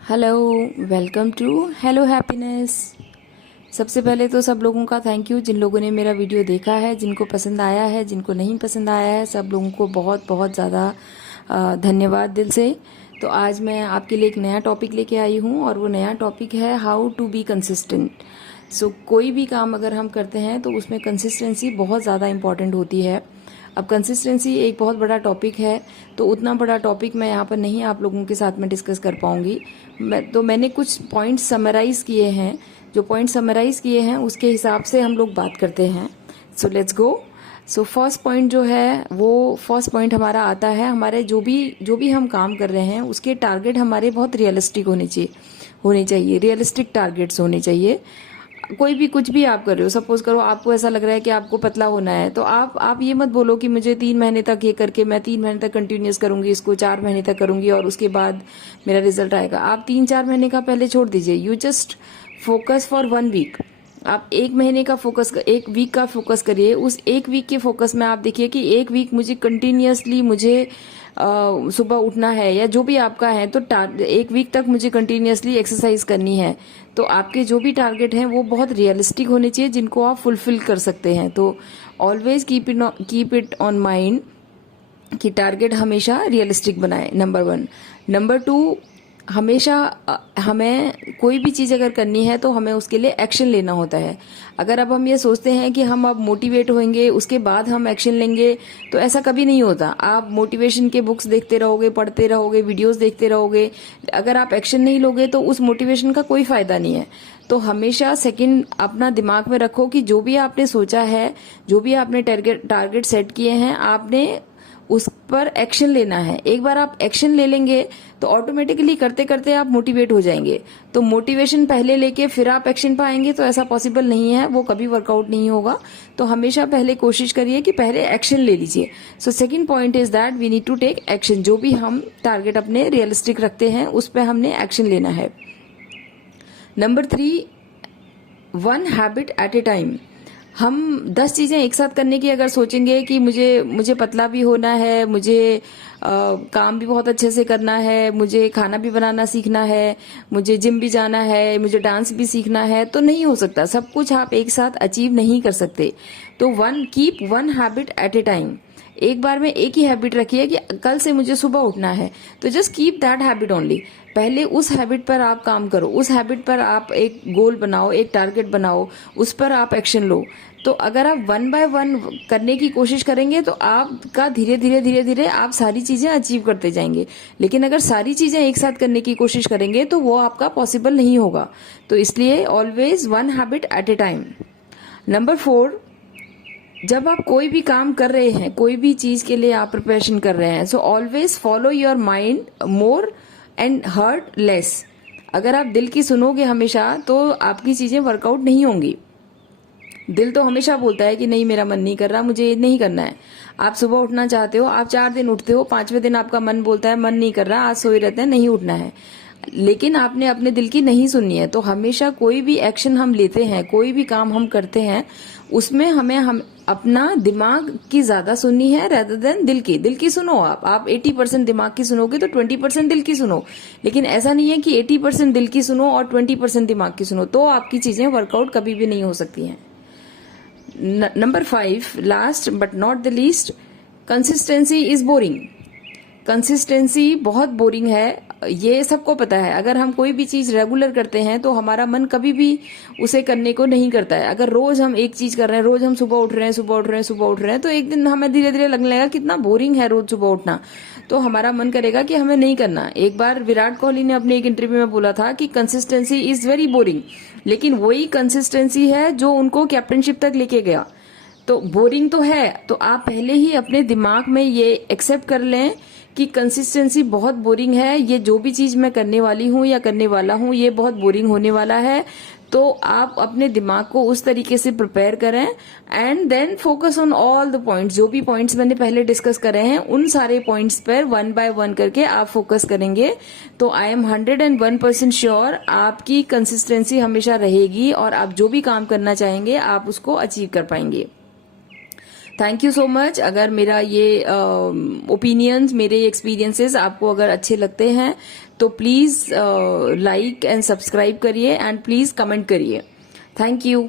Hello, welcome to hello happiness. सबसे पहले तो सब लोगों का थैंक यू जिन लोगों ने मेरा वीडियो देखा है, जिनको पसंद आया है, जिनको नहीं पसंद आया है, सब लोगों को बहुत बहुत ज़्यादा धन्यवाद दिल से। तो आज मैं आपके लिए एक नया टॉपिक लेके आई हूँ और वो नया टॉपिक है हाउ टू बी कंसिस्टेंट। सो कोई भी काम अगर हम करते हैं तो उसमें कंसिस्टेंसी बहुत ज़्यादा इम्पॉर्टेंट होती है। अब कंसिस्टेंसी एक बहुत बड़ा टॉपिक है, तो उतना बड़ा टॉपिक मैं यहाँ पर नहीं आप लोगों के साथ में डिस्कस कर पाऊंगी। मैंने कुछ पॉइंट्स समराइज़ किए हैं। जो पॉइंट समराइज़ किए हैं उसके हिसाब से हम लोग बात करते हैं। So let's go. So first point जो है वो फर्स्ट पॉइंट हमारा आता है, हमारे जो भी हम काम कर रहे हैं उसके टारगेट हमारे बहुत रियलिस्टिक होने चाहिए। रियलिस्टिक टारगेट्स होने चाहिए। कोई भी कुछ भी आप कर रहे हो, सपोज करो आपको ऐसा लग रहा है कि आपको पतला होना है, तो आप ये मत बोलो कि मुझे 3 महीने तक ये करके मैं 3 महीने तक कंटिन्यूस करूंगी, इसको 4 महीने तक करूंगी और उसके बाद मेरा रिजल्ट आएगा। आप 3-4 महीने का पहले छोड़ दीजिए। You just focus for 1 week. आप 1 महीने का फोकस, 1 वीक का फोकस करिए। उस 1 वीक के फोकस में आप देखिए कि 1 वीक मुझे कंटिन्यूसली मुझे सुबह उठना है या जो भी आपका है, तो 1 वीक तक मुझे कंटिन्यूसली एक्सरसाइज करनी है। तो आपके जो भी टारगेट हैं वो बहुत रियलिस्टिक होने चाहिए, जिनको आप फुलफिल कर सकते हैं। तो always keep it on mind कि टारगेट हमेशा रियलिस्टिक बनाए, नंबर 1। नंबर 2, हमेशा हमें कोई भी चीज़ अगर करनी है तो हमें उसके लिए एक्शन लेना होता है। अगर अब हम ये सोचते हैं कि हम अब मोटिवेट होंगे उसके बाद हम एक्शन लेंगे, तो ऐसा कभी नहीं होता। आप मोटिवेशन के बुक्स देखते रहोगे, पढ़ते रहोगे, वीडियोस देखते रहोगे, अगर आप एक्शन नहीं लोगे तो उस मोटिवेशन का कोई फायदा नहीं है। तो हमेशा सेकंड अपना दिमाग में रखो कि जो भी आपने सोचा है, जो भी आपने टारगेट सेट किए हैं, आपने उस पर एक्शन लेना है। एक बार आप एक्शन ले लेंगे तो ऑटोमेटिकली करते करते आप मोटिवेट हो जाएंगे। तो मोटिवेशन पहले लेके फिर आप एक्शन पाएंगे तो ऐसा पॉसिबल नहीं है, वो कभी वर्कआउट नहीं होगा। तो हमेशा पहले कोशिश करिए कि पहले एक्शन ले लीजिए। So second point is that we need to take action. जो भी हम टारगेट अपने रियलिस्टिक रखते हैं उस पर हमने एक्शन लेना है। Number 3, 1 habit at a time. हम 10 चीजें एक साथ करने की अगर सोचेंगे कि मुझे पतला भी होना है, मुझे काम भी बहुत अच्छे से करना है, मुझे खाना भी बनाना सीखना है, मुझे जिम भी जाना है, मुझे डांस भी सीखना है, तो नहीं हो सकता। सब कुछ आप एक साथ अचीव नहीं कर सकते। तो keep 1 habit at a time. एक बार में एक ही हैबिट रखिए कि कल से मुझे सुबह उठना है, तो just keep that habit only. पहले उस हैबिट पर आप काम करो, उस हैबिट पर आप एक गोल बनाओ, एक टारगेट बनाओ, उस पर आप एक्शन लो। तो अगर आप 1 बाय 1 करने की कोशिश करेंगे तो आपका धीरे धीरे आप सारी चीजें अचीव करते जाएंगे। लेकिन अगर सारी चीजें एक साथ करने की कोशिश करेंगे तो वो आपका पॉसिबल नहीं होगा। तो इसलिए always 1 habit at a time. Number 4, जब आप कोई भी काम कर रहे हैं, कोई भी चीज के लिए आप प्रिपरेशन कर रहे हैं, so always follow your mind more and heart less. अगर आप दिल की सुनोगे हमेशा तो आपकी चीजें वर्कआउट नहीं होंगी। दिल तो हमेशा बोलता है कि नहीं मेरा मन नहीं कर रहा, मुझे ये नहीं करना है। आप सुबह उठना चाहते हो, आप 4 दिन उठते हो, 5वें दिन आपका मन बोलता है मन नहीं कर रहा, आज सोए रहते हैं, नहीं उठना है। लेकिन आपने अपने दिल की नहीं सुननी है। तो हमेशा कोई भी एक्शन हम लेते हैं, कोई भी काम हम करते हैं, उसमें हम अपना दिमाग की ज्यादा सुननी है रेदर देन दिल की सुनो। आप 80% दिमाग की सुनोगे तो 20% दिल की सुनो। लेकिन ऐसा नहीं है कि 80% दिल की सुनो और 20% दिमाग की सुनो, तो आपकी चीजें वर्कआउट कभी भी नहीं हो सकती हैं। Number 5, last but not the least, consistency is boring. Consistency बहुत बोरिंग है, ये सबको पता है। अगर हम कोई भी चीज रेगुलर करते हैं तो हमारा मन कभी भी उसे करने को नहीं करता है। अगर रोज हम एक चीज कर रहे हैं, रोज हम सुबह उठ रहे हैं, तो एक दिन हमें धीरे धीरे लगने लगेगा कितना बोरिंग है रोज सुबह उठना, तो हमारा मन करेगा कि हमें नहीं करना। एक बार विराट कोहली ने अपने एक इंटरव्यू में बोला था कि कंसिस्टेंसी इज वेरी बोरिंग, लेकिन वही कंसिस्टेंसी है जो उनको कैप्टनशिप तक लेके गया। तो बोरिंग तो है, तो आप पहले ही अपने दिमाग में ये एक्सेप्ट कर लें कि कंसिस्टेंसी बहुत बोरिंग है, ये जो भी चीज मैं करने वाली हूँ या करने वाला हूँ ये बहुत बोरिंग होने वाला है। तो आप अपने दिमाग को उस तरीके से प्रिपेयर करें and then focus on all the points. जो भी पॉइंट्स मैंने पहले डिस्कस करे हैं उन सारे पॉइंट्स पर 1 बाय 1 करके आप फोकस करेंगे तो आई एम 101% श्योर आपकी कंसिस्टेंसी हमेशा रहेगी और आप जो भी काम करना चाहेंगे आप उसको अचीव कर पाएंगे। Thank you so much. अगर मेरा ये ओपिनियंस, मेरे एक्सपीरियंसेस आपको अगर अच्छे लगते हैं तो प्लीज लाइक एंड सब्सक्राइब करिए एंड प्लीज कमेंट करिए। Thank you.